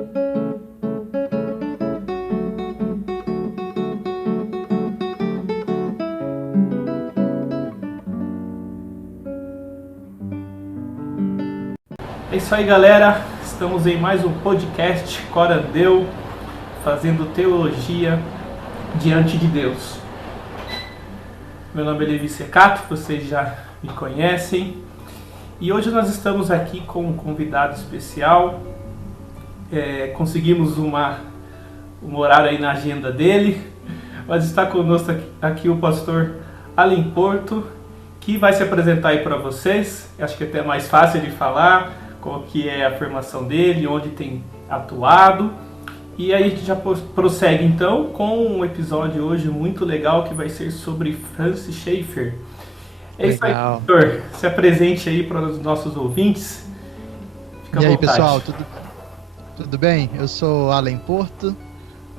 É isso aí, galera. Estamos em mais um podcast Corandeu, fazendo teologia diante de Deus. Meu nome é Levi Secato, vocês já me conhecem. E hoje nós estamos aqui com um convidado especial. Conseguimos um horário aí na agenda dele, mas está conosco aqui o pastor Alan Porto, que vai se apresentar aí para vocês. Acho que é até mais fácil de falar qual que é a formação dele, onde tem atuado. E aí a gente já prossegue então com um episódio hoje muito legal que vai ser sobre Francis Schaeffer. É isso aí, pastor. Se apresente aí para os nossos ouvintes. Fica à vontade. E aí, pessoal, tudo bem? Eu sou Alan Porto,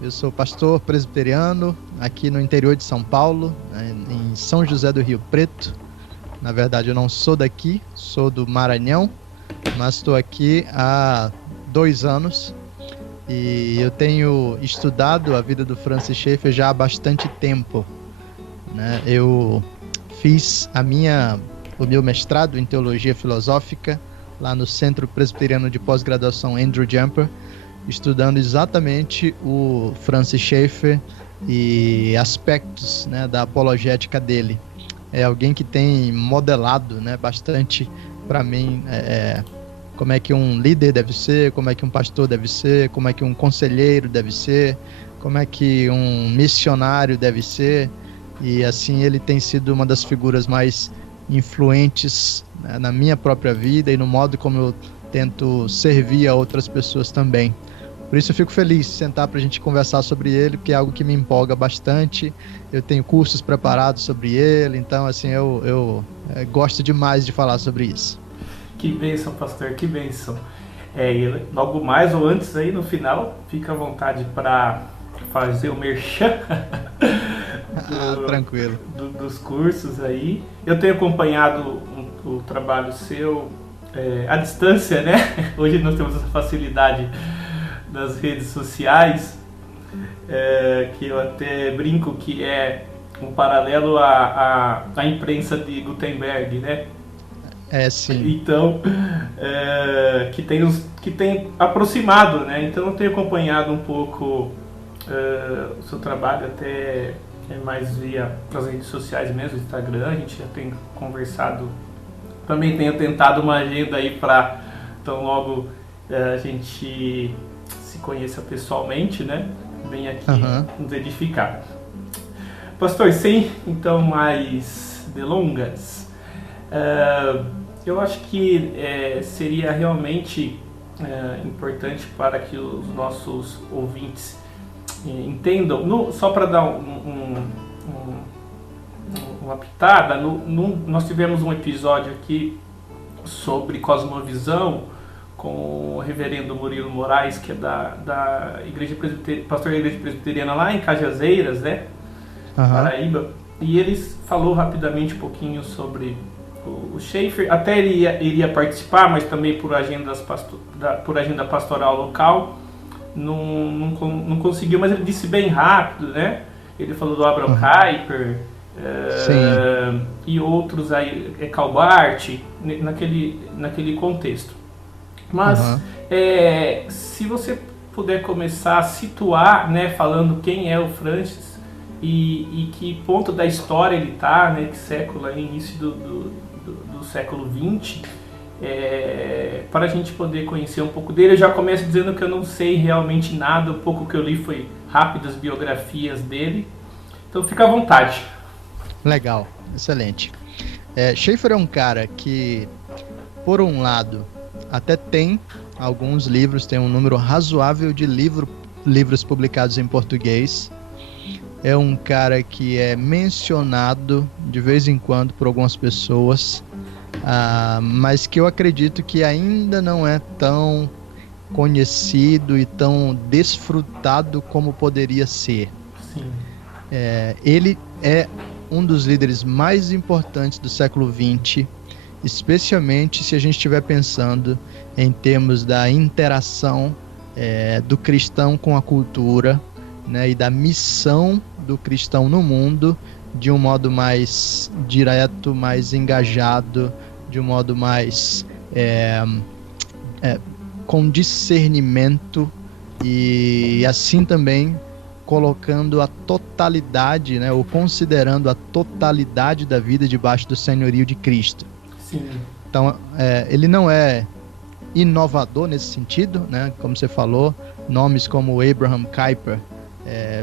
eu sou pastor presbiteriano aqui no interior de São Paulo, em São José do Rio Preto. Na verdade, eu não sou daqui, sou do Maranhão, mas estou aqui há 2 anos e eu tenho estudado a vida do Francis Schaeffer já há bastante tempo, né? Eu fiz o meu mestrado em teologia filosófica lá no Centro Presbiteriano de Pós-Graduação Andrew Jumper, estudando exatamente o Francis Schaeffer e aspectos, né, da apologética dele. É alguém que tem modelado, né, bastante para mim como é que um líder deve ser, como é que um pastor deve ser, como é que um conselheiro deve ser, como é que um missionário deve ser. E assim ele tem sido uma das figuras mais influentes, né, na minha própria vida e no modo como eu tento servir a outras pessoas também. Por isso eu fico feliz de sentar para a gente conversar sobre ele, porque é algo que me empolga bastante. Eu tenho cursos preparados sobre ele, então assim, eu gosto demais de falar sobre isso. Que bênção, pastor, que bênção. E logo mais ou antes aí no final, fica à vontade para fazer o merchan tranquilo. Dos cursos aí. Eu tenho acompanhado o trabalho seu à distância, né? Hoje nós temos essa facilidade das redes sociais, que eu até brinco que é um paralelo à imprensa de Gutenberg, né? Sim. Então, que tem aproximado, né? Então eu tenho acompanhado um pouco o seu trabalho, até mais via as redes sociais mesmo, Instagram. A gente já tem conversado, também tenho tentado uma agenda aí para tão logo a gente se conheça pessoalmente, né? Vem aqui nos edificar. Pastor, sem então mais delongas, eu acho que seria realmente importante para que os nossos ouvintes entendam, só para dar uma pitada, nós tivemos um episódio aqui sobre cosmovisão com o reverendo Murilo Moraes, que é da Igreja pastor da Igreja Presbiteriana lá em Cajazeiras, né? Paraíba, e ele falou rapidamente um pouquinho sobre o Schaeffer. Até ele iria participar, mas também por agenda pastoral local não conseguiu, mas ele disse bem rápido, né? Ele falou do Abraham Kuyper e outros aí, Calbart, naquele contexto. Mas se você puder começar a situar, né, falando quem é o Francis e que ponto da história ele está, né, que século, início do século XX, para a gente poder conhecer um pouco dele. Eu já começo dizendo que eu não sei realmente nada, o pouco que eu li foi rápidas biografias dele, então fica à vontade. Legal, excelente. Schaeffer é um cara que, por um lado, até tem alguns livros, tem um número razoável de livros publicados em português. É um cara que é mencionado de vez em quando por algumas pessoas, mas que eu acredito que ainda não é tão conhecido e tão desfrutado como poderia ser. Sim. Ele é um dos líderes mais importantes do século XX, especialmente se a gente estiver pensando em termos da interação do cristão com a cultura, né, e da missão do cristão no mundo de um modo mais direto, mais engajado, de um modo mais com discernimento, e assim também colocando a totalidade, né, ou considerando a totalidade da vida debaixo do senhorio de Cristo. Sim. Então, ele não é inovador nesse sentido, né? Como você falou, nomes como Abraham Kuyper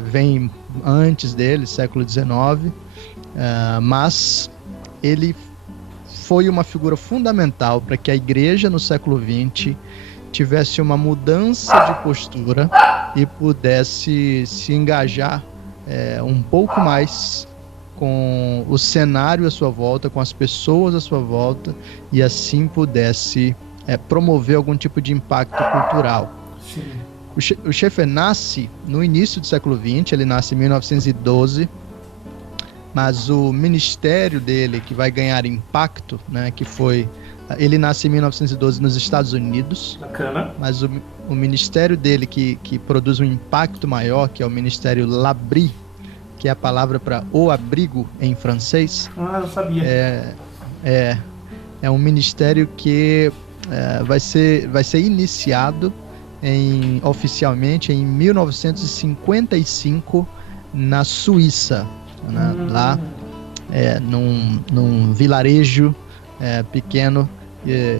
vêm antes dele, século XIX, mas ele foi uma figura fundamental para que a igreja no século XX tivesse uma mudança de postura e pudesse se engajar um pouco mais com o cenário à sua volta, com as pessoas à sua volta, e assim pudesse promover algum tipo de impacto cultural. Sim. O Schaeffer nasce no início do século XX, ele nasce em 1912, mas o ministério dele, que vai ganhar impacto, né, ele nasce em 1912 nos Estados Unidos. Bacana. Mas o ministério dele que produz um impacto maior, que é o ministério L'Abri, que é a palavra para o abrigo em francês. Eu sabia. É um ministério que vai ser iniciado oficialmente em 1955 na Suíça, né? Lá num vilarejo pequeno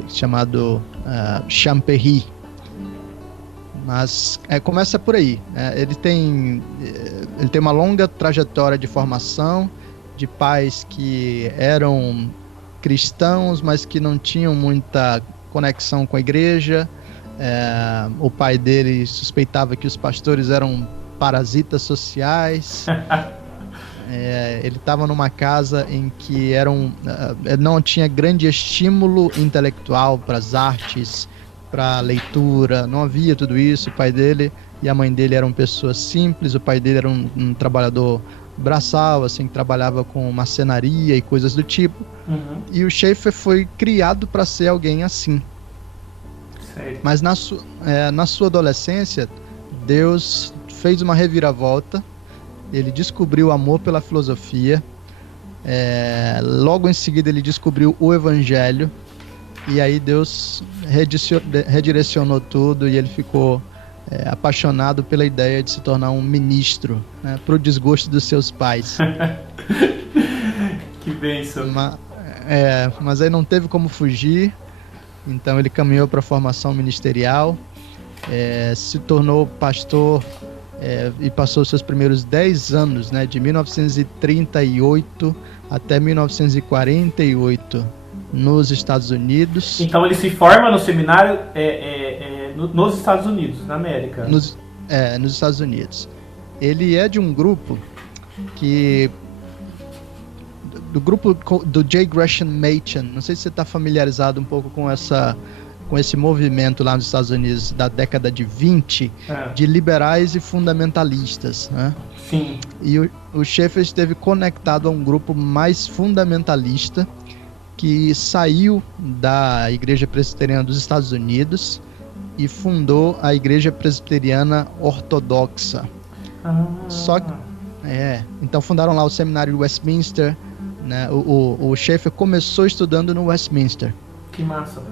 chamado Champéry. Mas começa por aí. Ele tem uma longa trajetória de formação de pais que eram cristãos, mas que não tinham muita conexão com a igreja. O pai dele suspeitava que os pastores eram parasitas sociais. Ele estava numa casa em que não tinha grande estímulo intelectual para as artes, para a leitura, não havia tudo isso. O pai dele e a mãe dele eram pessoas simples. O pai dele era um trabalhador braçal, assim, que trabalhava com marcenaria e coisas do tipo. Uhum. E o Schaeffer foi criado para ser alguém assim. Sério? Mas na sua adolescência, Deus fez uma reviravolta. Ele descobriu o amor pela filosofia. Logo em seguida ele descobriu o evangelho. E aí Deus redirecionou tudo e ele ficou apaixonado pela ideia de se tornar um ministro, né, para o desgosto dos seus pais. Que bênção. Mas aí não teve como fugir. Então ele caminhou para a formação ministerial, se tornou pastor e passou seus primeiros 10 anos, né, de 1938 até 1948 nos Estados Unidos. Então ele se forma no seminário nos Estados Unidos, na América. Nos Estados Unidos. Ele é de um grupo do grupo do J. Gresham Machen. Não sei se você está familiarizado um pouco com esse movimento lá nos Estados Unidos da década de 20, de liberais e fundamentalistas, né? Sim. E o Schaeffer esteve conectado a um grupo mais fundamentalista que saiu da Igreja Presbiteriana dos Estados Unidos e fundou a Igreja Presbiteriana Ortodoxa. Então fundaram lá o seminário de Westminster, né? O Schaeffer começou estudando no Westminster. Que massa.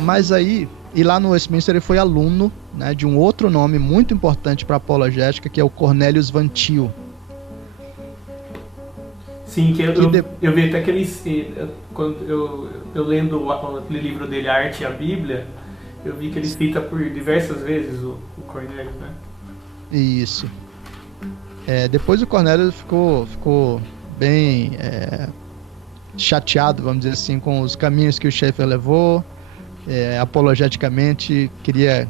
Mas aí, e lá no Westminster ele foi aluno, né, de um outro nome muito importante para a apologética, que é o Cornelius Van Til. Sim, eu vi até que quando eu lendo aquele livro dele, A Arte e a Bíblia, eu vi que ele cita por diversas vezes o Cornélio, né? Isso. Depois o Cornélio ficou bem chateado, vamos dizer assim, com os caminhos que o Schaeffer levou. Apologeticamente queria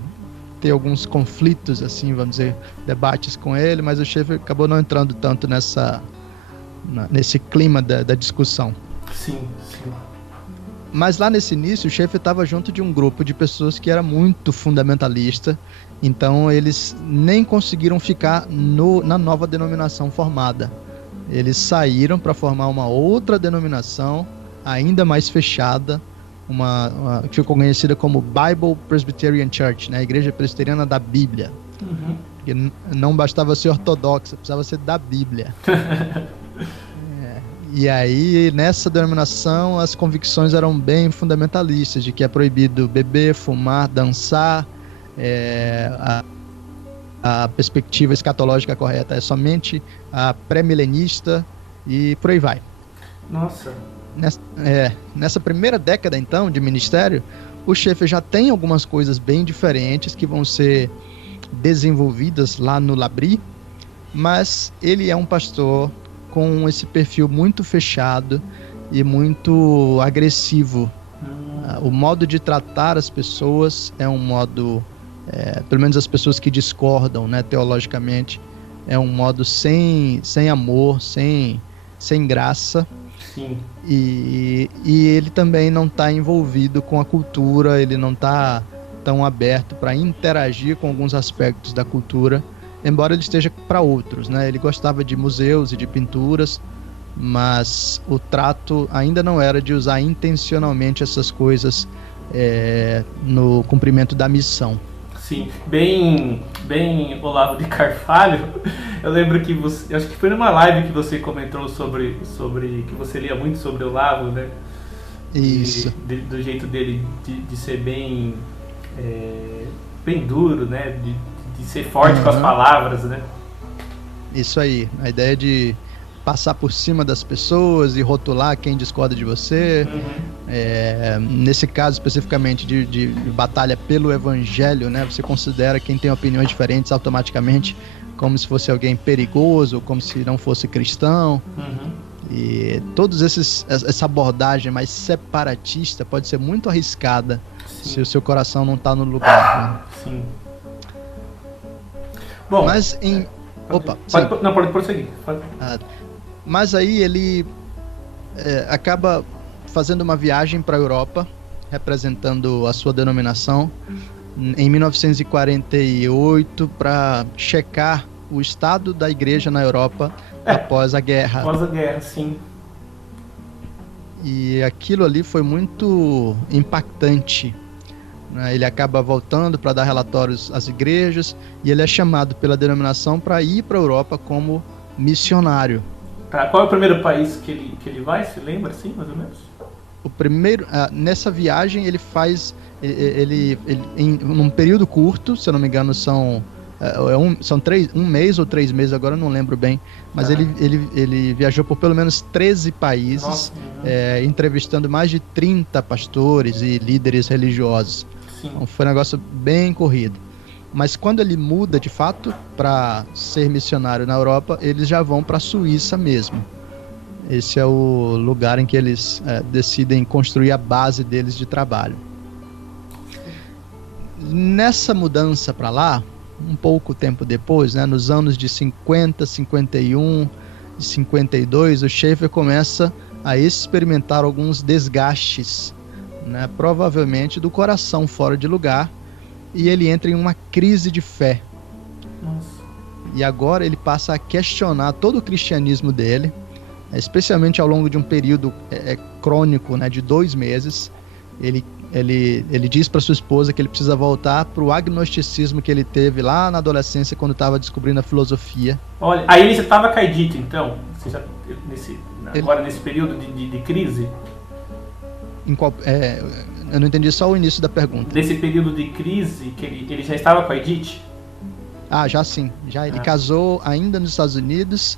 ter alguns conflitos, assim, vamos dizer, debates com ele, mas o Schaeffer acabou não entrando tanto nesse clima da discussão. Sim. Mas lá nesse início, o Schaeffer estava junto de um grupo de pessoas que era muito fundamentalista, então eles nem conseguiram ficar na nova denominação formada. Eles saíram para formar uma outra denominação, ainda mais fechada, que ficou conhecida como Bible Presbyterian Church, né? A Igreja Presbiteriana da Bíblia. Uhum. Porque não bastava ser ortodoxa, precisava ser da Bíblia. E aí, nessa denominação, as convicções eram bem fundamentalistas, de que é proibido beber, fumar, dançar, a perspectiva escatológica correta é somente a pré-milenista e por aí vai. Nossa. Nessa primeira década, então, de ministério, o Schaeffer já tem algumas coisas bem diferentes que vão ser desenvolvidas lá no Labri, mas ele é um pastor com esse perfil muito fechado e muito agressivo. O modo de tratar as pessoas é um modo, pelo menos as pessoas que discordam, né, teologicamente, é um modo sem amor, sem graça. Sim. E ele também não está envolvido com a cultura, ele não está tão aberto para interagir com alguns aspectos da cultura, embora ele esteja para outros, né? Ele gostava de museus e de pinturas, mas o trato ainda não era de usar intencionalmente essas coisas no cumprimento da missão. Sim, bem Olavo de Carvalho. Eu lembro que você, acho que foi numa live que você comentou sobre que você lia muito sobre Olavo, né? Isso. Do jeito dele de ser bem duro, né? De ser forte com as palavras, né? Isso aí, a ideia de passar por cima das pessoas e rotular quem discorda de você. Nesse caso especificamente de batalha pelo evangelho, né? Você considera quem tem opiniões diferentes automaticamente como se fosse alguém perigoso, como se não fosse cristão. E todos essa abordagem mais separatista pode ser muito arriscada. Sim. Se o seu coração não está no lugar. Né? Sim. Bom, mas pode prosseguir. Mas aí ele acaba fazendo uma viagem para a Europa, representando a sua denominação, em 1948, para checar o estado da igreja na Europa após a guerra. Após a guerra, sim. E aquilo ali foi muito impactante. Ele acaba voltando para dar relatórios às igrejas e ele é chamado pela denominação para ir para a Europa como missionário. Qual é o primeiro país que ele vai? Se lembra, assim, mais ou menos? O primeiro, nessa viagem ele faz, num período curto, se eu não me engano são um mês ou 3 meses, agora eu não lembro bem, mas ele viajou por pelo menos 13 países. Nossa, entrevistando mais de 30 pastores e líderes religiosos. Então, foi um negócio bem corrido. Mas quando ele muda de fato para ser missionário na Europa, eles já vão para a Suíça mesmo. Esse é o lugar em que eles decidem construir a base deles de trabalho. Nessa mudança para lá, um pouco tempo depois, né, nos anos de 50, 51 e 52, o Schaeffer começa a experimentar alguns desgastes, né, provavelmente do coração fora de lugar, e ele entra em uma crise de fé. Nossa. E agora ele passa a questionar todo o cristianismo dele, especialmente ao longo de um período crônico, né, de 2 meses. Ele diz para sua esposa que ele precisa voltar para o agnosticismo que ele teve lá na adolescência, quando estava descobrindo a filosofia. Olha, aí ele já estava caidito, então? Agora nesse período de crise? Eu não entendi só o início da pergunta. Nesse período de crise, que ele já estava com a Edith? Já sim. Ele casou ainda nos Estados Unidos,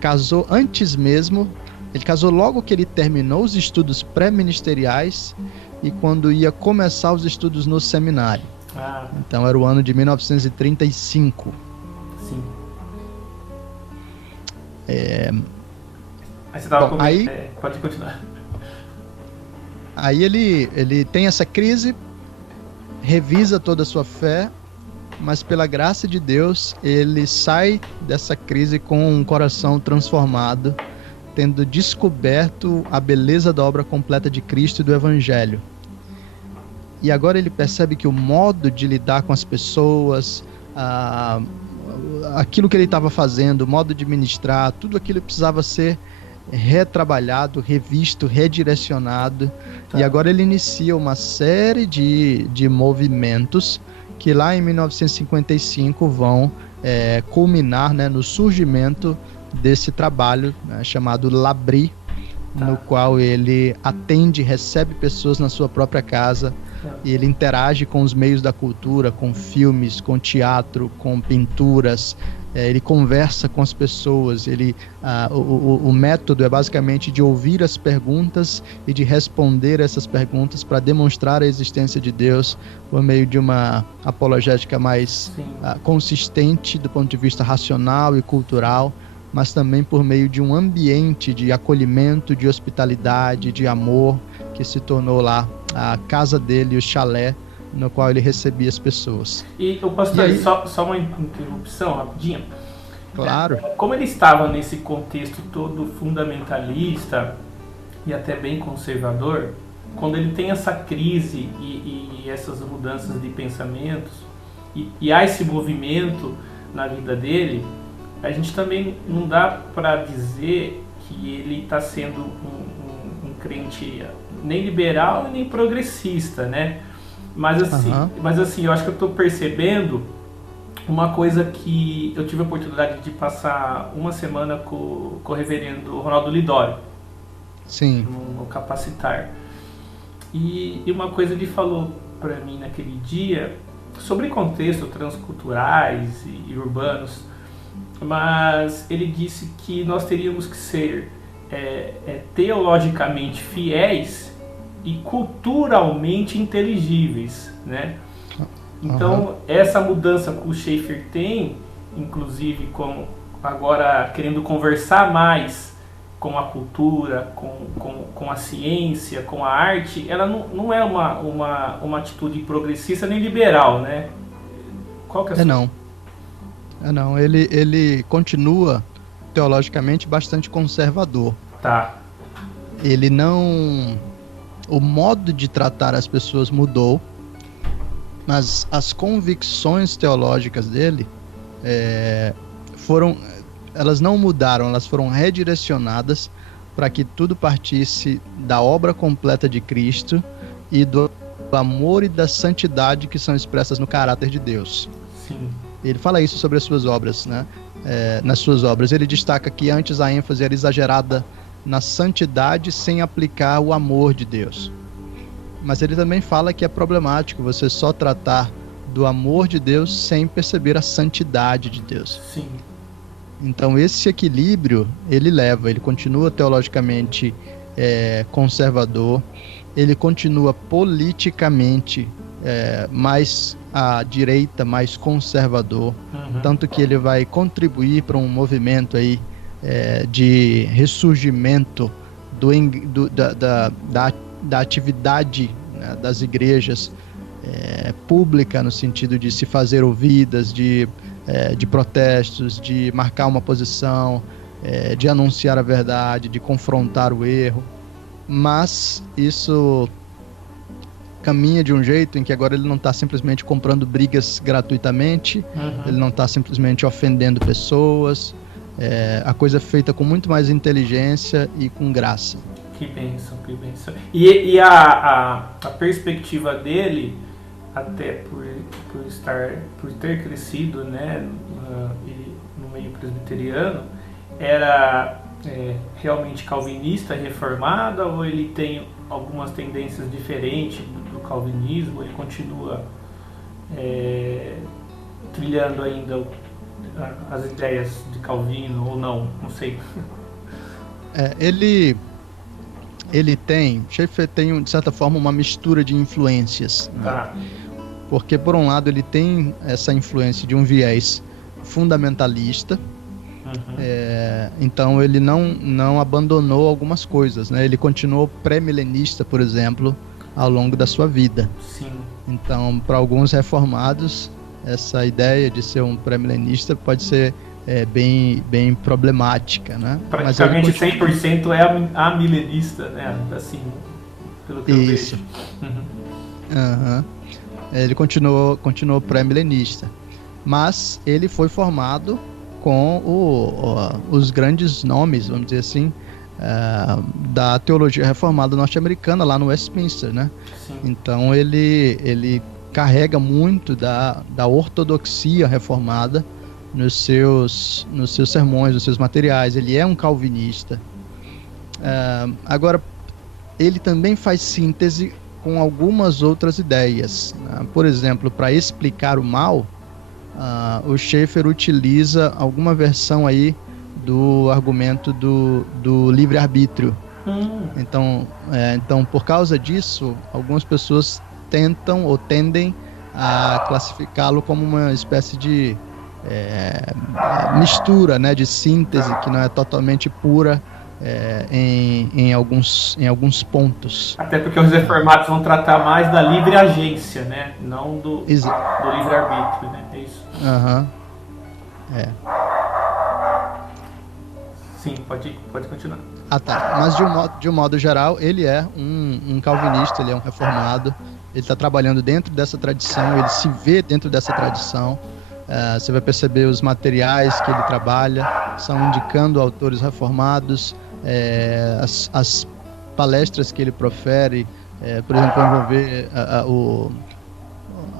casou antes mesmo. Ele casou logo que ele terminou os estudos pré-ministeriais e quando ia começar os estudos no seminário. Então era o ano de 1935. Sim. Aí você estava pode continuar. Aí ele tem essa crise, revisa toda a sua fé, mas pela graça de Deus ele sai dessa crise com um coração transformado, tendo descoberto a beleza da obra completa de Cristo e do Evangelho. E agora ele percebe que o modo de lidar com as pessoas, aquilo que ele estava fazendo, o modo de ministrar, tudo aquilo precisava ser retrabalhado, revisto, redirecionado. Tá. E agora ele inicia uma série de movimentos que lá em 1955 vão culminar, né, no surgimento desse trabalho, né, chamado L'Abri, no qual ele atende, recebe pessoas na sua própria casa, e ele interage com os meios da cultura, com filmes, com teatro, com pinturas, ele conversa com as pessoas, o método é basicamente de ouvir as perguntas e de responder essas perguntas para demonstrar a existência de Deus por meio de uma apologética mais consistente do ponto de vista racional e cultural, mas também por meio de um ambiente de acolhimento, de hospitalidade, de amor, que se tornou lá a casa dele, o chalé, no qual ele recebia as pessoas. E o pastor, aí, só uma interrupção rapidinho. Claro. Como ele estava nesse contexto todo fundamentalista e até bem conservador, quando ele tem essa crise e essas mudanças de pensamentos, e há esse movimento na vida dele, a gente também não dá para dizer que ele está sendo um crente nem liberal nem progressista, né? Mas assim, eu acho que eu estou percebendo uma coisa que eu tive a oportunidade de passar uma semana com o reverendo Ronaldo Lidório. Sim. No Capacitar. E uma coisa ele falou para mim naquele dia sobre contextos transculturais e urbanos, mas ele disse que nós teríamos que ser teologicamente fiéis e culturalmente inteligíveis, né? Então, essa mudança que o Schaeffer tem, inclusive agora querendo conversar mais com a cultura, com a ciência, com a arte, ela não é uma atitude progressista nem liberal, né? Qual que é a sua... Não, ele continua teologicamente bastante conservador. Tá. Ele não... O modo de tratar as pessoas mudou, mas as convicções teológicas dele elas não mudaram, elas foram redirecionadas para que tudo partisse da obra completa de Cristo e do amor e da santidade que são expressas no caráter de Deus. Sim. Ele fala isso sobre as suas obras, né? Nas suas obras. Ele destaca que antes a ênfase era exagerada na santidade sem aplicar o amor de Deus. Mas ele também fala que é problemático você só tratar do amor de Deus sem perceber a santidade de Deus. Sim. Então esse equilíbrio ele continua teologicamente conservador, ele continua politicamente mais à direita, mais conservador, tanto que ele vai contribuir para um movimento aí de ressurgimento da atividade, né, das igrejas pública, no sentido de se fazer ouvidas, de protestos, de marcar uma posição, de anunciar a verdade, de confrontar o erro. Mas isso caminha de um jeito em que agora ele não está simplesmente comprando brigas gratuitamente, ele não está simplesmente ofendendo pessoas, a coisa é feita com muito mais inteligência e com graça. Que bênção, que bênção. E a perspectiva dele, até por ter crescido, né, no meio presbiteriano, era realmente calvinista, reformada, ou ele tem algumas tendências diferentes do calvinismo? Ele continua trilhando ainda as ideias de Calvino ou não sei. Schaeffer tem, de certa forma, uma mistura de influências. Tá. Né? Porque, por um lado, ele tem essa influência de um viés fundamentalista, então ele não abandonou algumas coisas, né? Ele continuou pré-milenista, por exemplo, ao longo da sua vida. Sim. Então, para alguns reformados, essa ideia de ser um pré-milenista pode ser bem problemática, né? Praticamente 100% é amilenista, né? Assim, pelo que eu vejo. Ele continuou pré-milenista, mas ele foi formado com os grandes nomes, vamos dizer assim, da teologia reformada norte-americana lá no Westminster, né? Sim. Então ele carrega muito da ortodoxia reformada nos seus sermões, nos seus materiais. Ele é um calvinista. Agora, ele também faz síntese com algumas outras ideias, né? Por exemplo, para explicar o mal, o Schaeffer utiliza alguma versão aí do argumento do livre-arbítrio. Então, por causa disso, algumas pessoas tentam ou tendem a classificá-lo como uma espécie de mistura, né, de síntese que não é totalmente pura em alguns pontos. Até porque os reformados vão tratar mais da livre agência, né? Não do livre-arbítrio, né? É isso. Sim, pode continuar. Tá. Mas de um modo geral, ele é um calvinista, ele é um reformado, ele está trabalhando dentro dessa tradição, ele se vê dentro dessa tradição. Você vai perceber os materiais que ele trabalha, são indicando autores reformados, as palestras que ele profere, por exemplo, envolver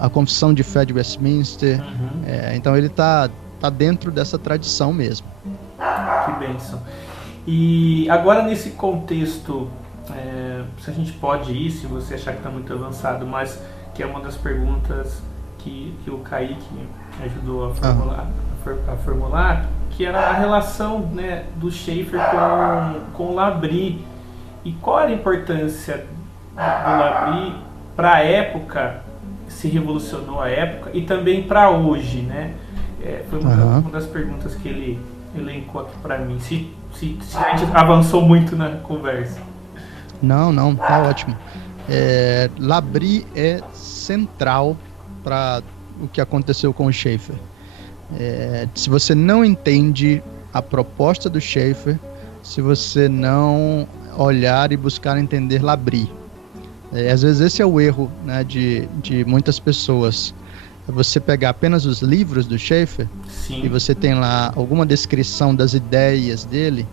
a Confissão de Fé de Westminster. Então ele está dentro dessa tradição mesmo. Que bênção. E agora nesse contexto, se a gente pode ir, se você achar que está muito avançado, mas que é uma das perguntas que o Kaique ajudou a formular, que era a relação, né, do Schaeffer com o Labrie. E qual era a importância do Labrie para a época, se revolucionou a época, e também para hoje, né? Foi uma das perguntas que ele elencou aqui para mim. Se a gente avançou muito na conversa. Não, tá ótimo. Labrie é central para o que aconteceu com o Schaeffer. Se você não entende a proposta do Schaeffer, se você não olhar e buscar entender Labrie, às vezes esse é o erro, né, de muitas pessoas. Você pegar apenas os livros do Schaeffer, sim, e você tem lá alguma descrição das ideias dele,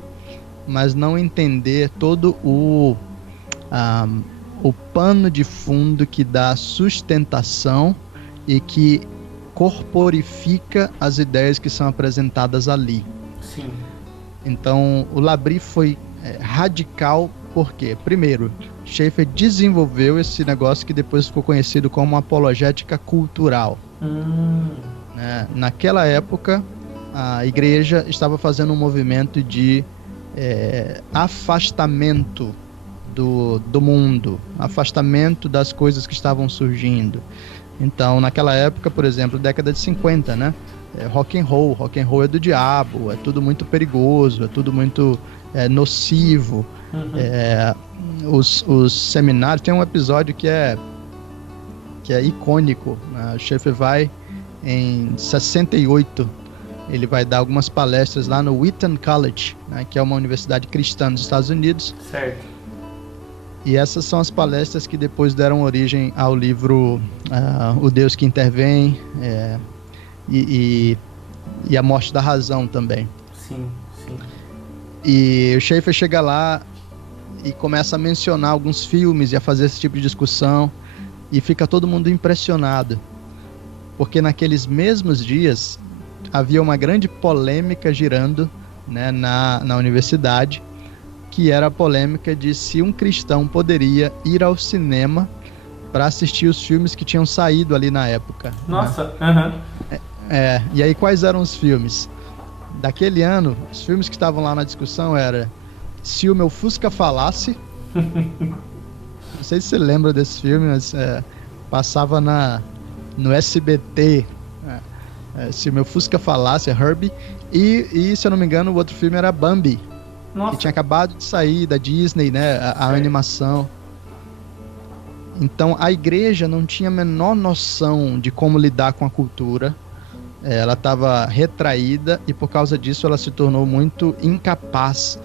mas não entender todo o pano de fundo que dá sustentação e que corporifica as ideias que são apresentadas ali. Sim. Então, o Labrie foi radical porque, primeiro, Schaeffer desenvolveu esse negócio que depois ficou conhecido como apologética cultural. Naquela época, a igreja estava fazendo um movimento de afastamento do mundo, afastamento das coisas que estavam surgindo. Então, naquela época, por exemplo, década de 50, né? Rock and roll é do diabo, é tudo muito perigoso, é tudo muito nocivo. Os seminários, tem um episódio que é icônico, né? O Schaeffer vai em 68, ele vai dar algumas palestras lá no Wheaton College, né, que é uma universidade cristã dos Estados Unidos. Certo. E essas são as palestras que depois deram origem ao livro O Deus que Intervém, e A Morte da Razão também. Sim. E o Schaeffer chega lá e começa a mencionar alguns filmes e a fazer esse tipo de discussão, e fica todo mundo impressionado, porque naqueles mesmos dias havia uma grande polêmica girando, né, na universidade, que era a polêmica de se um cristão poderia ir ao cinema para assistir os filmes que tinham saído ali na época. Nossa, né? E aí quais eram os filmes? Daquele ano, os filmes que estavam lá na discussão era Se o Meu Fusca Falasse. Não sei se você lembra desse filme, mas passava no SBT. Se o Meu Fusca Falasse, Herbie. E se eu não me engano, o outro filme era Bambi. Nossa. Que tinha acabado de sair da Disney, né? A animação. Então a igreja não tinha a menor noção de como lidar com a cultura. Ela estava retraída e por causa disso ela se tornou muito incapaz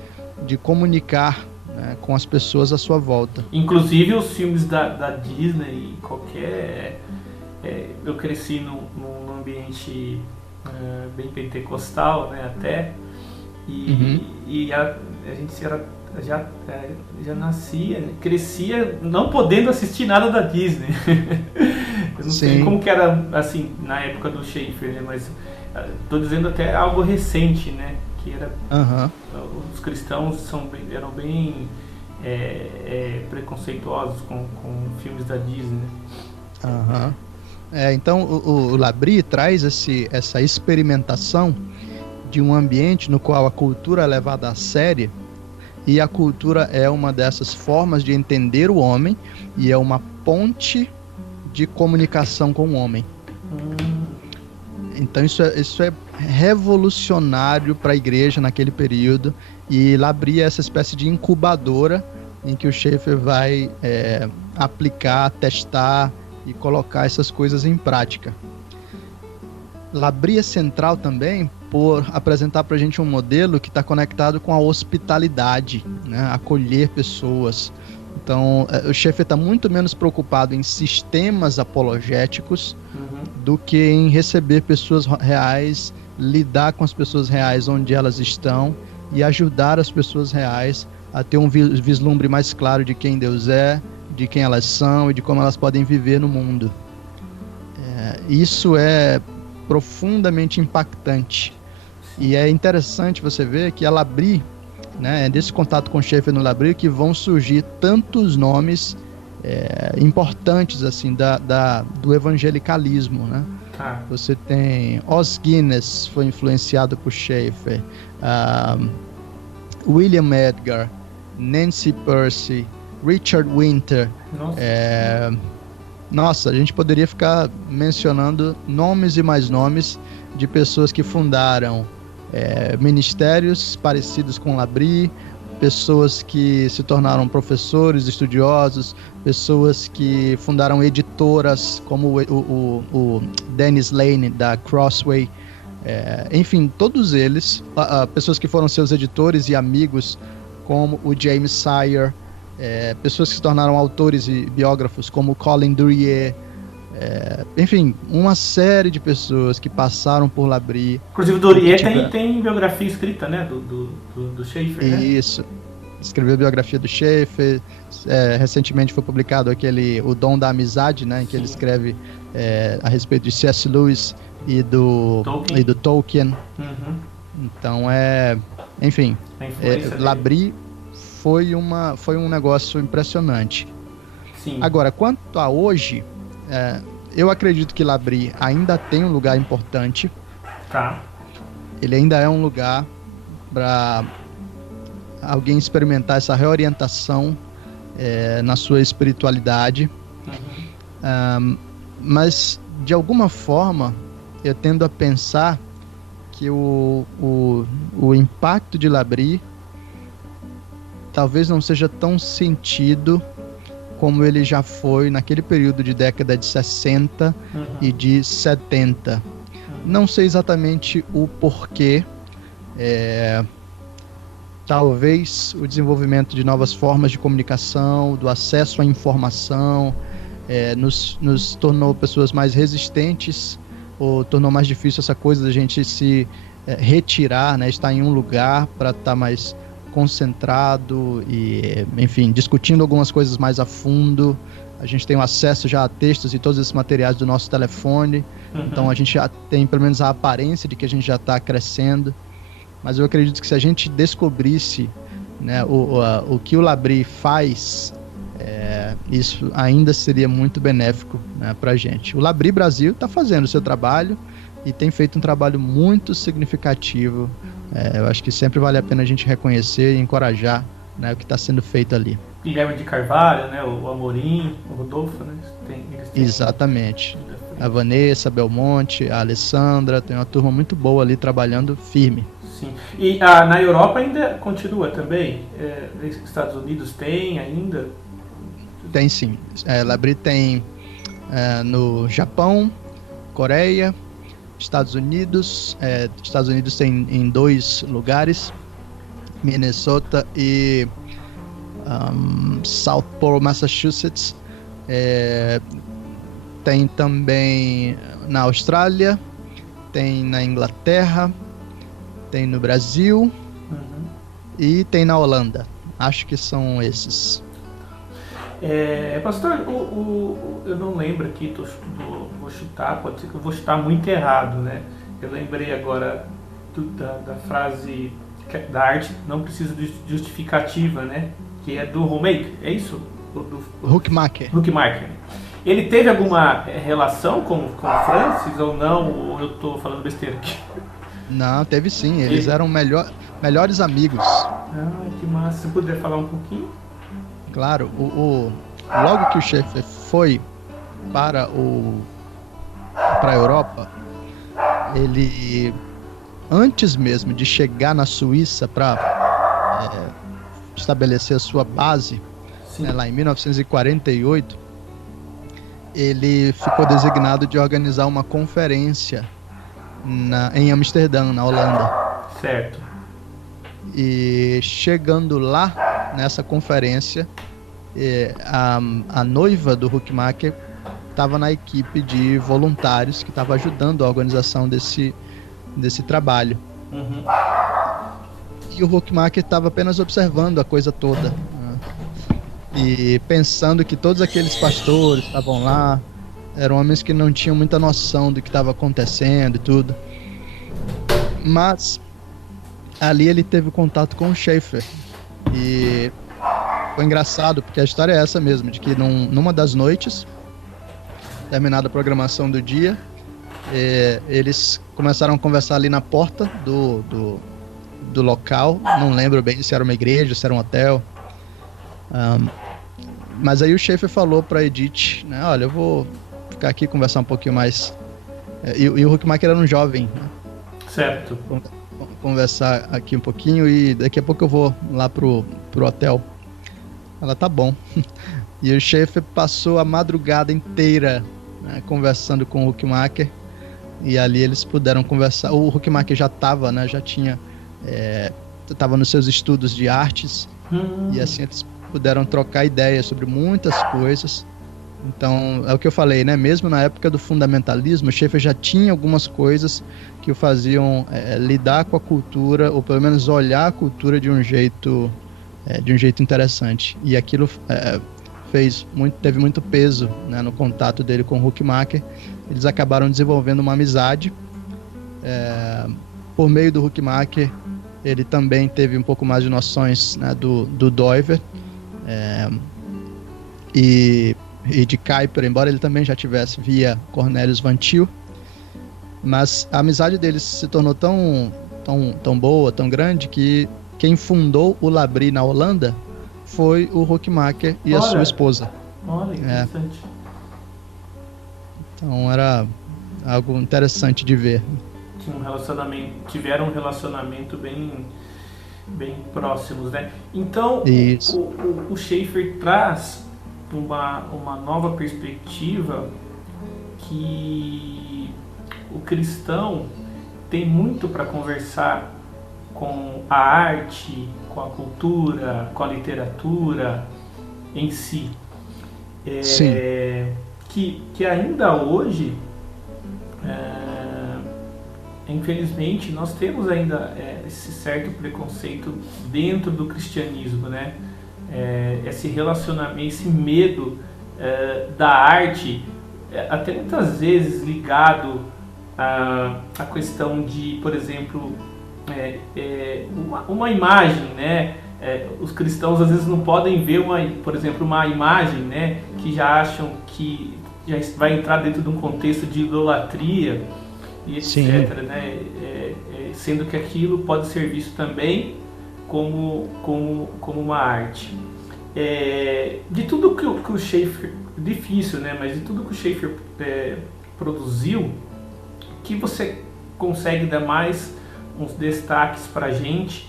de comunicar, né, com as pessoas à sua volta. Inclusive os filmes da Disney, qualquer... eu cresci num ambiente bem pentecostal, né, até, e a gente era já nascia, crescia não podendo assistir nada da Disney. Eu não sei como que era assim na época do Schaefer, né? Mas tô dizendo até algo recente, né? Que era os cristãos eram bem preconceituosos com filmes da Disney. Então o Labrie traz essa experimentação de um ambiente no qual a cultura é levada a sério, e a cultura é uma dessas formas de entender o homem e é uma ponte de comunicação com o homem. Então isso é revolucionário para a igreja naquele período, e Labrie é essa espécie de incubadora em que o Schaefer vai aplicar, testar e colocar essas coisas em prática. Labrie é central também por apresentar para a gente um modelo que está conectado com a hospitalidade, né? Acolher pessoas. Então, o Schaefer está muito menos preocupado em sistemas apologéticos do que em receber pessoas reais, lidar com as pessoas reais onde elas estão e ajudar as pessoas reais a ter um vislumbre mais claro de quem Deus é, de quem elas são e de como elas podem viver no mundo. Isso é profundamente impactante. E é interessante você ver que a Labrie, né, é desse contato com o Schaefer no Labrie que vão surgir tantos nomes importantes assim do evangelicalismo, né? Você tem Os Guinness, foi influenciado por Schaefer, William Edgar, Nancy Percy, Richard Winter. Nossa, a gente poderia ficar mencionando nomes e mais nomes de pessoas que fundaram ministérios parecidos com Labrie, pessoas que se tornaram professores, estudiosos, pessoas que fundaram editoras como o Dennis Lane da Crossway, enfim, todos eles, pessoas que foram seus editores e amigos como o James Sire, pessoas que se tornaram autores e biógrafos como Colin Duryea, enfim, uma série de pessoas que passaram por Labrie. Inclusive o Duryea tem biografia escrita, né, do Schaefer, né? Isso, escreveu a biografia do Schaefer, recentemente foi publicado O Dom da Amizade, né, em que ele escreve a respeito de C.S. Lewis e do Tolkien. Então enfim, Labrie foi um negócio impressionante. Sim. Agora, quanto a hoje, eu acredito que Labrie ainda tem um lugar importante. Ele ainda é um lugar para alguém experimentar essa reorientação na sua espiritualidade. Mas, de alguma forma, eu tendo a pensar que o impacto de Labrie talvez não seja tão sentido como ele já foi naquele período de década de 60 e de 70. Não sei exatamente o porquê. Talvez o desenvolvimento de novas formas de comunicação, do acesso à informação, nos tornou pessoas mais resistentes, ou tornou mais difícil essa coisa da gente se retirar, né, estar em um lugar para estar mais concentrado e, enfim, discutindo algumas coisas mais a fundo. A gente tem o acesso já a textos e todos esses materiais do nosso telefone, então a gente já tem pelo menos a aparência de que a gente já está crescendo. Mas eu acredito que se a gente descobrisse, né, o que o Labrie faz, isso ainda seria muito benéfico, né, para a gente. O Labrie Brasil está fazendo o seu trabalho e tem feito um trabalho muito significativo. Eu acho que sempre vale a pena a gente reconhecer e encorajar, né, o que está sendo feito ali. Guilherme de Carvalho, né, o Amorim, o Rodolfo, né? Exatamente. A Vanessa, a Belmonte, a Alessandra, tem uma turma muito boa ali trabalhando firme. Sim. E na Europa ainda continua também? Estados Unidos tem ainda? Tem sim. Labrie tem no Japão, Coreia, Estados Unidos. Estados Unidos tem em 2 lugares, Minnesota e Southport, Massachusetts. Tem também na Austrália, tem na Inglaterra, tem no Brasil e tem na Holanda. Acho que são esses. Pastor, eu não lembro aqui, vou chutar, pode ser que eu vou chutar muito errado, né? Eu lembrei agora da frase da arte não precisa de justificativa, né? Que é do Homeik, é isso? Huckmacher. Huckmacher. Ele teve alguma relação com Francis ou não? Ou eu estou falando besteira aqui? Não, teve sim. Eles eram melhores amigos. Que massa. Você poderia falar um pouquinho? Claro. Logo que o Schaeffer foi para a Europa, ele, antes mesmo de chegar na Suíça para estabelecer a sua base, né, lá em 1948, ele ficou designado de organizar uma conferência em Amsterdã, na Holanda. Certo. E chegando lá, nessa conferência, a noiva do Huckmacher estava na equipe de voluntários que estava ajudando a organização desse trabalho. Uhum. E o Huckmacher estava apenas observando a coisa toda, né? E pensando que todos aqueles pastores estavam lá eram homens que não tinham muita noção do que estava acontecendo e tudo. Mas ali ele teve contato com o Schaeffer. E foi engraçado, porque a história é essa mesmo, de que numa das noites, terminada a programação do dia, eles começaram a conversar ali na porta do local. Não lembro bem se era uma igreja, se era um hotel. Mas aí o Schaeffer falou para Edith, né, olha, eu vou ficar aqui conversar um pouquinho mais. E o Huckmacher era um jovem, né? Certo. Conversar aqui um pouquinho e daqui a pouco eu vou lá pro hotel. Ela, tá bom. E o Schaeffer passou a madrugada inteira, né, conversando com o Huckmacher, e ali eles puderam conversar. O Huckmacher já estava, né, já tinha estava nos seus estudos de artes, e assim eles puderam trocar ideias sobre muitas coisas. Então, é o que eu falei, né? Mesmo na época do fundamentalismo, o Schaeffer já tinha algumas coisas que o faziam lidar com a cultura, ou pelo menos olhar a cultura de um jeito interessante. E aquilo teve muito peso, né, no contato dele com o Huckmacher. Eles acabaram desenvolvendo uma amizade. Por meio do Huckmacher, ele também teve um pouco mais de noções, né, do Doiver e de Kuyper, embora ele também já tivesse via Cornelius Van Til. Mas a amizade deles se tornou tão boa, tão grande, que quem fundou o Labrie na Holanda foi o Huckmacher e a sua esposa. Olha, interessante. Então era algo interessante de ver. Tiveram um relacionamento bem próximos, né? Então o Schaeffer traz uma nova perspectiva, que o cristão tem muito para conversar com a arte, com a cultura, com a literatura em si. Sim. Que ainda hoje, infelizmente, nós temos ainda esse certo preconceito dentro do cristianismo, né? Esse relacionamento, esse medo da arte, até muitas vezes ligado à questão de, por exemplo, uma imagem, né? Os cristãos às vezes não podem ver, por exemplo, uma imagem, né, que já acham que já vai entrar dentro de um contexto de idolatria e etc. Né? Sendo que aquilo pode ser visto também como uma arte. De tudo que o Schaeffer, difícil, né, mas de tudo que o Schaeffer produziu, que você consegue dar mais uns destaques para a gente,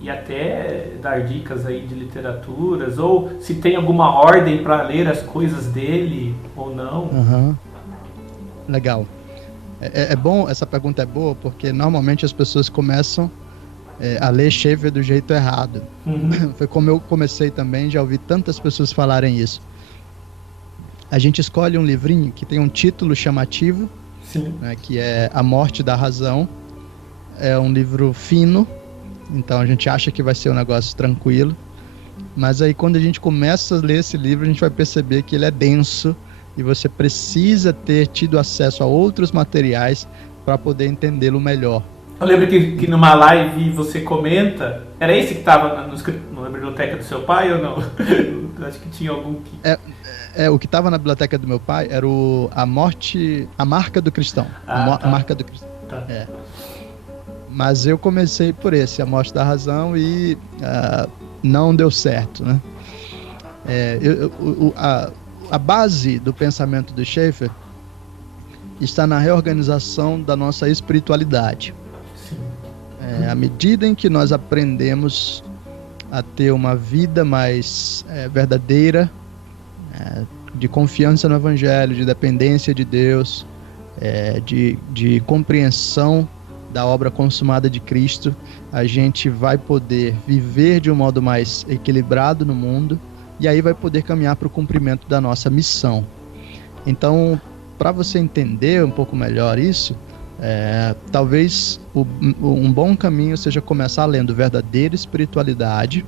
e até dar dicas aí de literaturas, ou se tem alguma ordem para ler as coisas dele ou não? Legal. É bom, essa pergunta é boa, porque normalmente as pessoas começam a ler Schaeffer do jeito errado. Foi como eu comecei também, já ouvi tantas pessoas falarem isso. A gente escolhe um livrinho que tem um título chamativo, né, que é A Morte da Razão. É um livro fino, Então a gente acha que vai ser um negócio tranquilo, mas aí quando a gente começa a ler esse livro, a gente vai perceber que ele é denso e você precisa ter tido acesso a outros materiais para poder entendê-lo melhor. Eu lembro que numa live você comenta, era esse que estava na biblioteca do seu pai ou não? Eu acho que tinha algum que... O que estava na biblioteca do meu pai era a Marca do Cristão. Tá. A Marca do Cristão. Tá. Mas eu comecei por esse, A Morte da Razão, e não deu certo, né? A base do pensamento do Schaeffer está na reorganização da nossa espiritualidade. À medida em que nós aprendemos a ter uma vida mais verdadeira, de confiança no Evangelho, de dependência de Deus, de compreensão da obra consumada de Cristo, a gente vai poder viver de um modo mais equilibrado no mundo, e aí vai poder caminhar para o cumprimento da nossa missão. Então, para você entender um pouco melhor isso, talvez um bom caminho seja começar lendo verdadeira espiritualidade,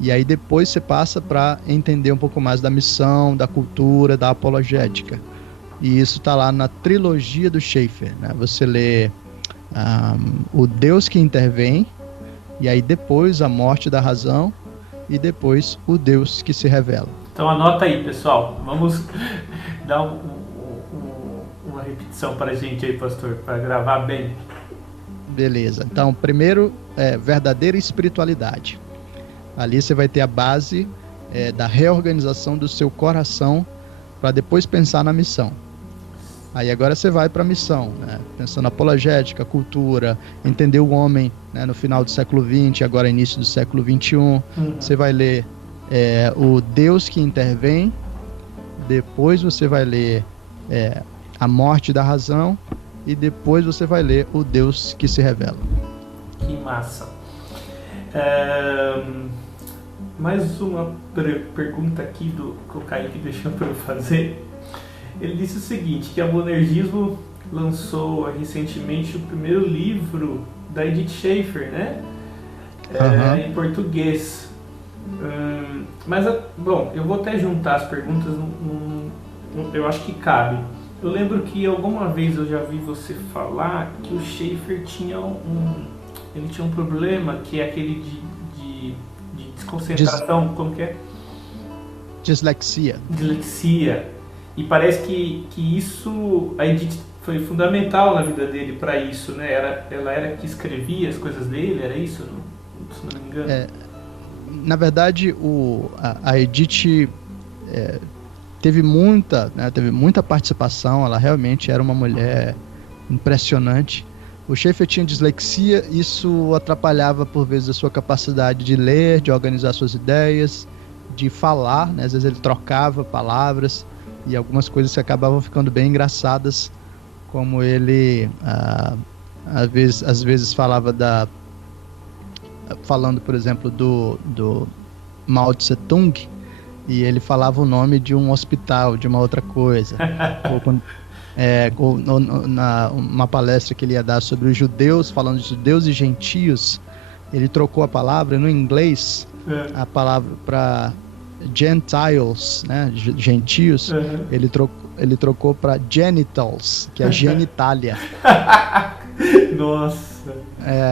e aí depois você passa para entender um pouco mais da missão, da cultura, da apologética. E isso está lá na trilogia do Schaeffer, né? Você lê o Deus que intervém, e aí depois a morte da razão, e depois o Deus que se revela. Então anota aí, pessoal. Vamos dar uma repetição para a gente aí, pastor, para gravar bem. Beleza. Então, primeiro, verdadeira espiritualidade. Ali você vai ter a base da reorganização do seu coração para depois pensar na missão. Aí agora você vai para a missão, né? Pensando na apologética, cultura, entender o homem, né, no final do século XX, agora início do século XXI. Você vai ler o Deus que intervém, depois você vai ler a morte da razão, e depois você vai ler o Deus que se revela. Que massa. Mais uma pergunta aqui que o Kaique deixou para eu fazer. Ele disse o seguinte, que a Monergismo lançou recentemente o primeiro livro da Edith Schaeffer, né? Em português. Mas, bom, eu vou até juntar as perguntas, eu acho que cabe. Eu lembro que alguma vez eu já vi você falar que o Schaeffer tinha um problema, que é aquele de desconcentração, como que é? Dislexia. E parece que isso, a Edith foi fundamental na vida dele para isso, né? Ela era que escrevia as coisas dele, era isso? Se não me engano. Na verdade, a Edith teve muita participação, ela realmente era uma mulher impressionante. O Schaeffer tinha dislexia, isso atrapalhava por vezes a sua capacidade de ler, de organizar suas ideias, de falar, né? Às vezes ele trocava palavras, e algumas coisas que acabavam ficando bem engraçadas, como ele às vezes falando, por exemplo, do Mao Tse Tung, e ele falava o nome de um hospital, de uma outra coisa. Ou uma palestra que ele ia dar sobre os judeus, falando de judeus e gentios, ele trocou a palavra no inglês, a palavra para Gentiles, né, gentios, ele trocou para genitals, que é genitália. Nossa.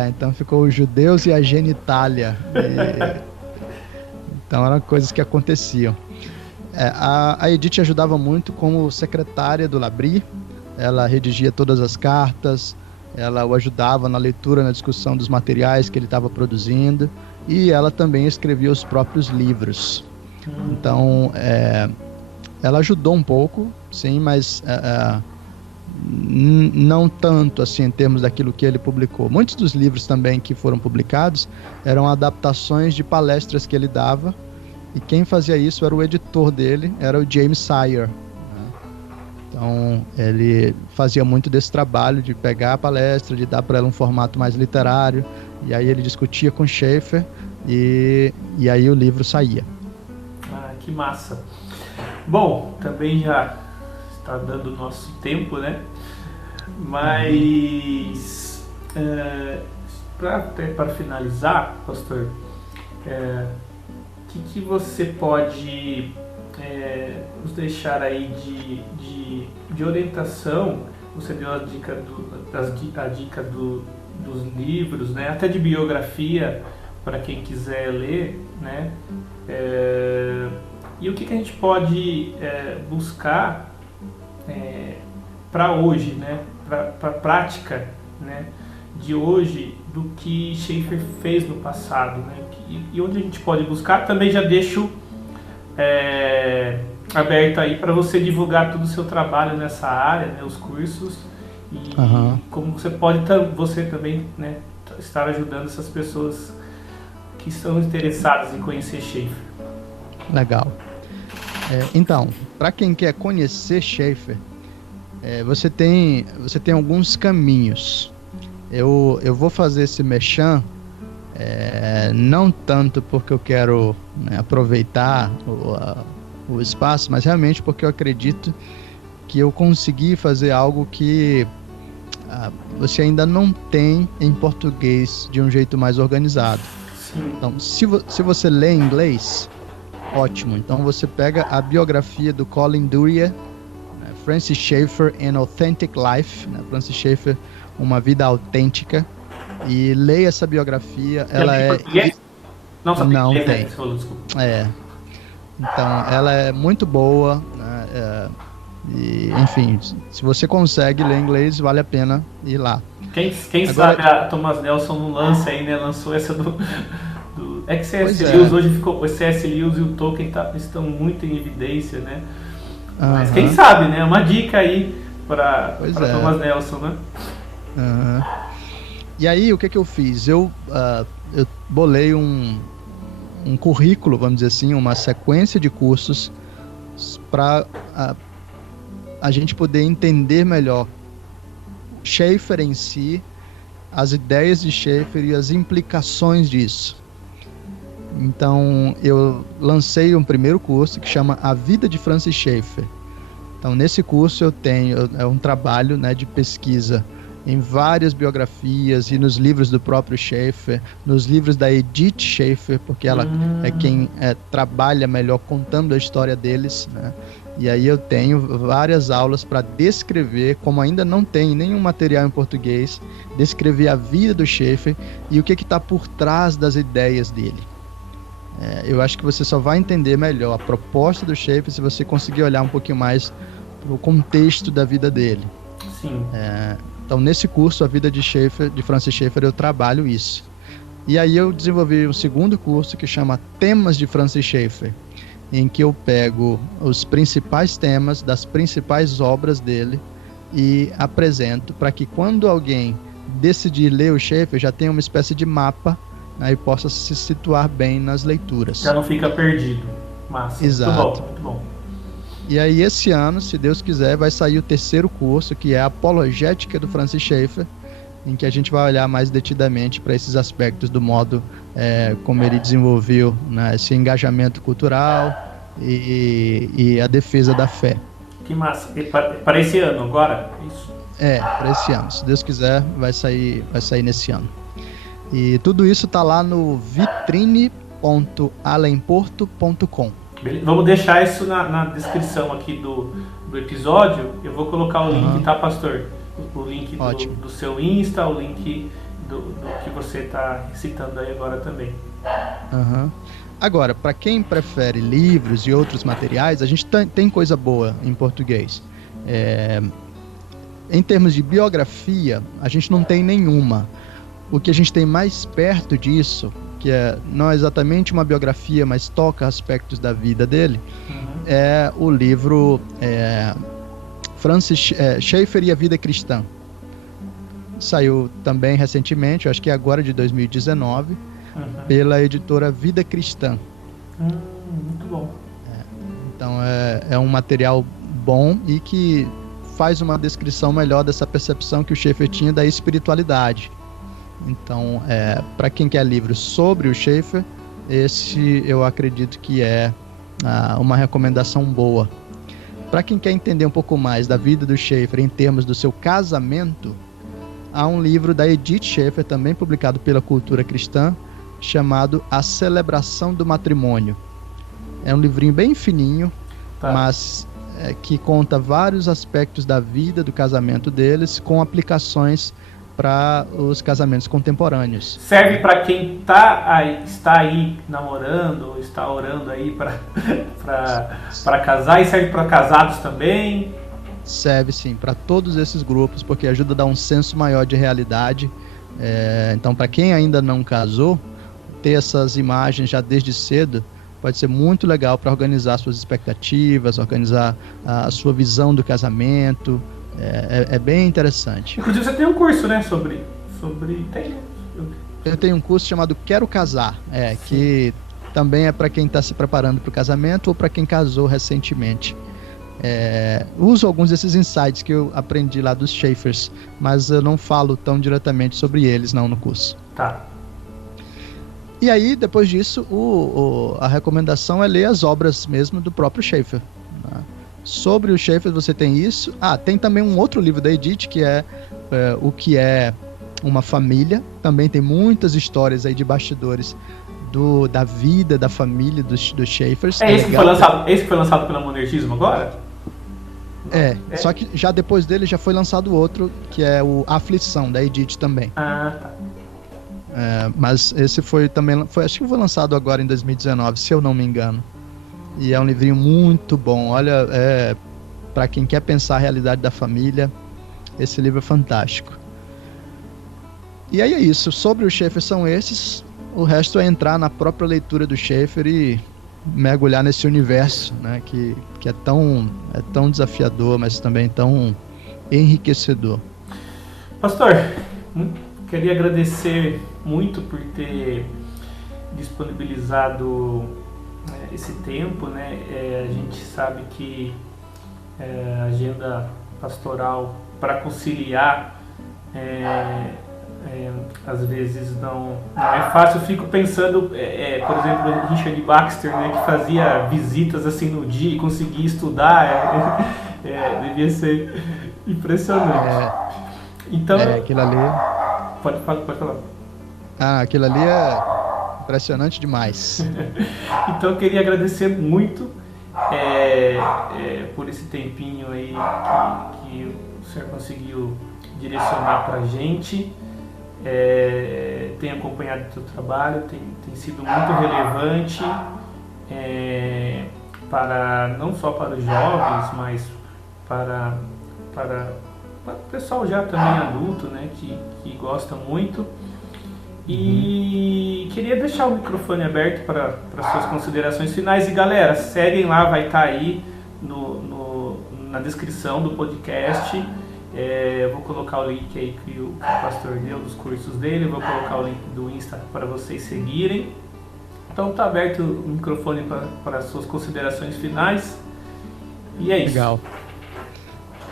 Então ficou os judeus e a genitália. Então eram coisas que aconteciam. A Edith ajudava muito como secretária do Labrie. Ela redigia todas as cartas, ela o ajudava na leitura, na discussão dos materiais que ele estava produzindo, e ela também escrevia os próprios livros. Então, ela ajudou um pouco, sim, mas não tanto assim em termos daquilo que ele publicou. Muitos dos livros também que foram publicados eram adaptações de palestras que ele dava, e quem fazia isso era o editor dele, era o James Sire. Então, ele fazia muito desse trabalho de pegar a palestra, de dar para ela um formato mais literário, e aí ele discutia com Schaeffer, e aí o livro saía. Que massa. Bom, também já está dando o nosso tempo, né? Mas para finalizar, pastor, que você pode nos deixar aí de orientação? Você deu a dica dos livros, né? Até de biografia para quem quiser ler, né? E o que a gente pode buscar para hoje, né? Para a prática, né? De hoje, do que Schaeffer fez no passado, né? E onde a gente pode buscar. Também já deixo aberto aí para você divulgar todo o seu trabalho nessa área, né? Os cursos e como você pode você também, né? Estar ajudando essas pessoas que estão interessadas em conhecer Schaeffer. Legal. Então, para quem quer conhecer Schaeffer, você tem alguns caminhos. Eu vou fazer esse merchan, não tanto porque eu quero, né, aproveitar o espaço, mas realmente porque eu acredito que eu consegui fazer algo que você ainda não tem em português de um jeito mais organizado. Sim. Então, se você lê em inglês, ótimo. Então você pega a biografia do Colin Duryea, né, Francis Schaeffer, An Authentic Life, né, Francis Schaeffer, Uma Vida Autêntica, e leia essa biografia. Ela não tem. Então, ela é muito boa, né, e, enfim, se você consegue ler inglês, vale a pena ir lá. Quem agora, sabe a Thomas Nelson não lança aí, né? Lançou essa do que C.S. Lewis hoje ficou. O C.S. Lewis e o Tolkien estão muito em evidência, né? Mas quem sabe, né? Uma dica aí para Thomas Nelson, né? E aí, o que eu fiz? Eu bolei um currículo, vamos dizer assim, uma sequência de cursos para a gente poder entender melhor Schaeffer em si, as ideias de Schaeffer e as implicações disso. Então, eu lancei um primeiro curso que chama A Vida de Francis Schaeffer. Então, nesse curso eu tenho um trabalho, né, de pesquisa em várias biografias e nos livros do próprio Schaeffer, nos livros da Edith Schaeffer, porque ela é quem trabalha melhor contando a história deles, né? E aí eu tenho várias aulas para descrever, como ainda não tem nenhum material em português, descrever a vida do Schaeffer e o que está por trás das ideias dele. Eu acho que você só vai entender melhor a proposta do Schaeffer se você conseguir olhar um pouquinho mais para o contexto da vida dele. Sim. Então, nesse curso, A Vida de Francis Schaeffer, eu trabalho isso. E aí eu desenvolvi um segundo curso que chama Temas de Francis Schaeffer, em que eu pego os principais temas das principais obras dele e apresento para que quando alguém decidir ler o Schaeffer, já tenha uma espécie de mapa, né, e possa se situar bem nas leituras. Já não fica perdido. Massa. Exato. Muito bom. E aí esse ano, se Deus quiser, vai sair o terceiro curso, que é a Apologética do Francis Schaeffer, em que a gente vai olhar mais detidamente para esses aspectos do modo como ele desenvolveu, né, esse engajamento cultural e a defesa da fé. Que massa. E para esse ano agora? Isso. Para esse ano. Se Deus quiser, vai sair nesse ano. E tudo isso está lá no vitrine.alemporto.com. Vamos deixar isso na descrição aqui do episódio. Eu vou colocar o link, tá, pastor? O link do seu Insta, o link do que você está citando aí agora também. Agora, para quem prefere livros e outros materiais, a gente tem coisa boa em português. Em termos de biografia, a gente não tem nenhuma. O que a gente tem mais perto disso, que não é exatamente uma biografia, mas toca aspectos da vida dele, é o livro Francis Schaeffer e a Vida Cristã. Saiu também recentemente, acho que agora de 2019, pela editora Vida Cristã. Muito bom. Então é um material bom e que faz uma descrição melhor dessa percepção que o Schaeffer tinha da espiritualidade. Então, para quem quer livros sobre o Schaeffer, esse eu acredito que é uma recomendação boa. Para quem quer entender um pouco mais da vida do Schaeffer em termos do seu casamento, há um livro da Edith Schaeffer, também publicado pela Cultura Cristã, chamado A Celebração do Matrimônio. É um livrinho bem fininho, mas que conta vários aspectos da vida, do casamento deles, com aplicações para os casamentos contemporâneos. Serve para quem está aí namorando, ou está orando aí para casar, e serve para casados também? Serve sim, para todos esses grupos, porque ajuda a dar um senso maior de realidade. Então, para quem ainda não casou, ter essas imagens já desde cedo pode ser muito legal para organizar suas expectativas, organizar a sua visão do casamento. É bem interessante. Inclusive você tem um curso, né, sobre... Eu tenho um curso chamado Quero Casar, que também é para quem está se preparando para o casamento ou para quem casou recentemente. Uso alguns desses insights que eu aprendi lá dos Schaeffers, mas eu não falo tão diretamente sobre eles não no curso. Tá. E aí, depois disso, a recomendação é ler as obras mesmo do próprio Schaeffer. Né? Sobre o Schaeffer você tem isso. Tem também um outro livro da Edith, que é O que é uma família. Também tem muitas histórias aí de bastidores da vida, da família dos Schaeffers. Esse que foi lançado pela Monergismo agora? Só que já depois dele já foi lançado outro, que é o Aflição, da Edith também. Tá. Mas esse acho que foi lançado agora em 2019, se eu não me engano. E é um livrinho muito bom. Olha, para quem quer pensar a realidade da família, esse livro é fantástico. E aí é isso. Sobre o Schaeffer são esses. O resto é entrar na própria leitura do Schaeffer e mergulhar nesse universo, né, que é tão desafiador, mas também tão enriquecedor. Pastor, queria agradecer muito por ter disponibilizado esse tempo, né? A gente sabe que a agenda pastoral para conciliar às vezes não é fácil. Eu fico pensando, por exemplo, Richard Baxter, né, que fazia visitas assim no dia e conseguia estudar, devia ser impressionante. Então, aquilo ali... Pode falar. Aquilo ali é impressionante demais. Então eu queria agradecer muito por esse tempinho aí que o senhor conseguiu direcionar para a gente. Tenho acompanhado o seu trabalho, tem sido muito relevante não só para os jovens, mas para o pessoal já também adulto, né, que gosta muito. E queria deixar o microfone aberto para suas considerações finais. E galera, seguem lá, vai estar aí na descrição do podcast. Vou colocar o link aí que o pastor deu dos cursos dele, vou colocar o link do Insta para vocês seguirem. Então tá aberto o microfone para as suas considerações finais. E é isso. Legal.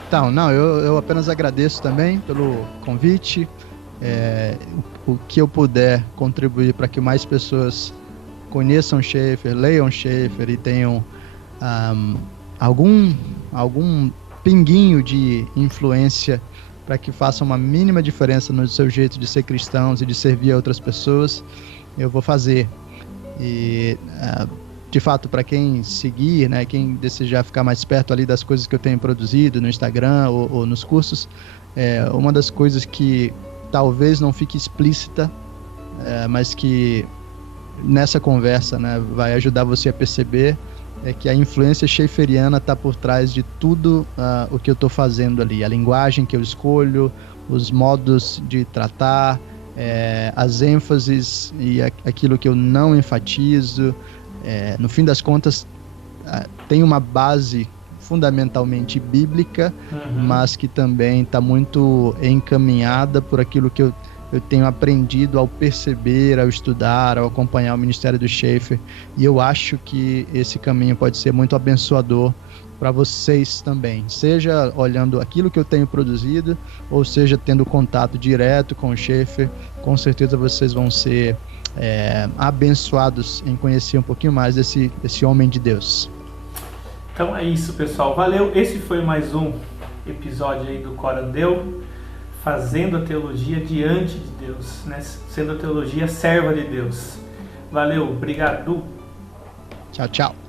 Então, eu apenas agradeço também pelo convite. O que eu puder contribuir para que mais pessoas conheçam Schaeffer, leiam Schaeffer e tenham algum pinguinho de influência para que façam uma mínima diferença no seu jeito de ser cristãos e de servir a outras pessoas, eu vou fazer. E de fato, para quem seguir, né, quem desejar ficar mais perto ali das coisas que eu tenho produzido no Instagram ou nos cursos, uma das coisas que talvez não fique explícita, mas que nessa conversa, né, vai ajudar você a perceber, é que a influência schaefferiana está por trás de tudo o que eu estou fazendo ali. A linguagem que eu escolho, os modos de tratar, as ênfases e aquilo que eu não enfatizo. No fim das contas, tem uma base fundamentalmente bíblica, mas que também está muito encaminhada por aquilo que eu tenho aprendido ao perceber, ao estudar, ao acompanhar o ministério do Schaeffer. E eu acho que esse caminho pode ser muito abençoador para vocês também, seja olhando aquilo que eu tenho produzido, ou seja tendo contato direto com o Schaeffer. Com certeza vocês vão ser abençoados em conhecer um pouquinho mais desse homem de Deus. Então é isso, pessoal. Valeu. Esse foi mais um episódio aí do Corandeu. fazendo a teologia diante de Deus, né? Sendo a teologia serva de Deus. Valeu, obrigado. Tchau, tchau.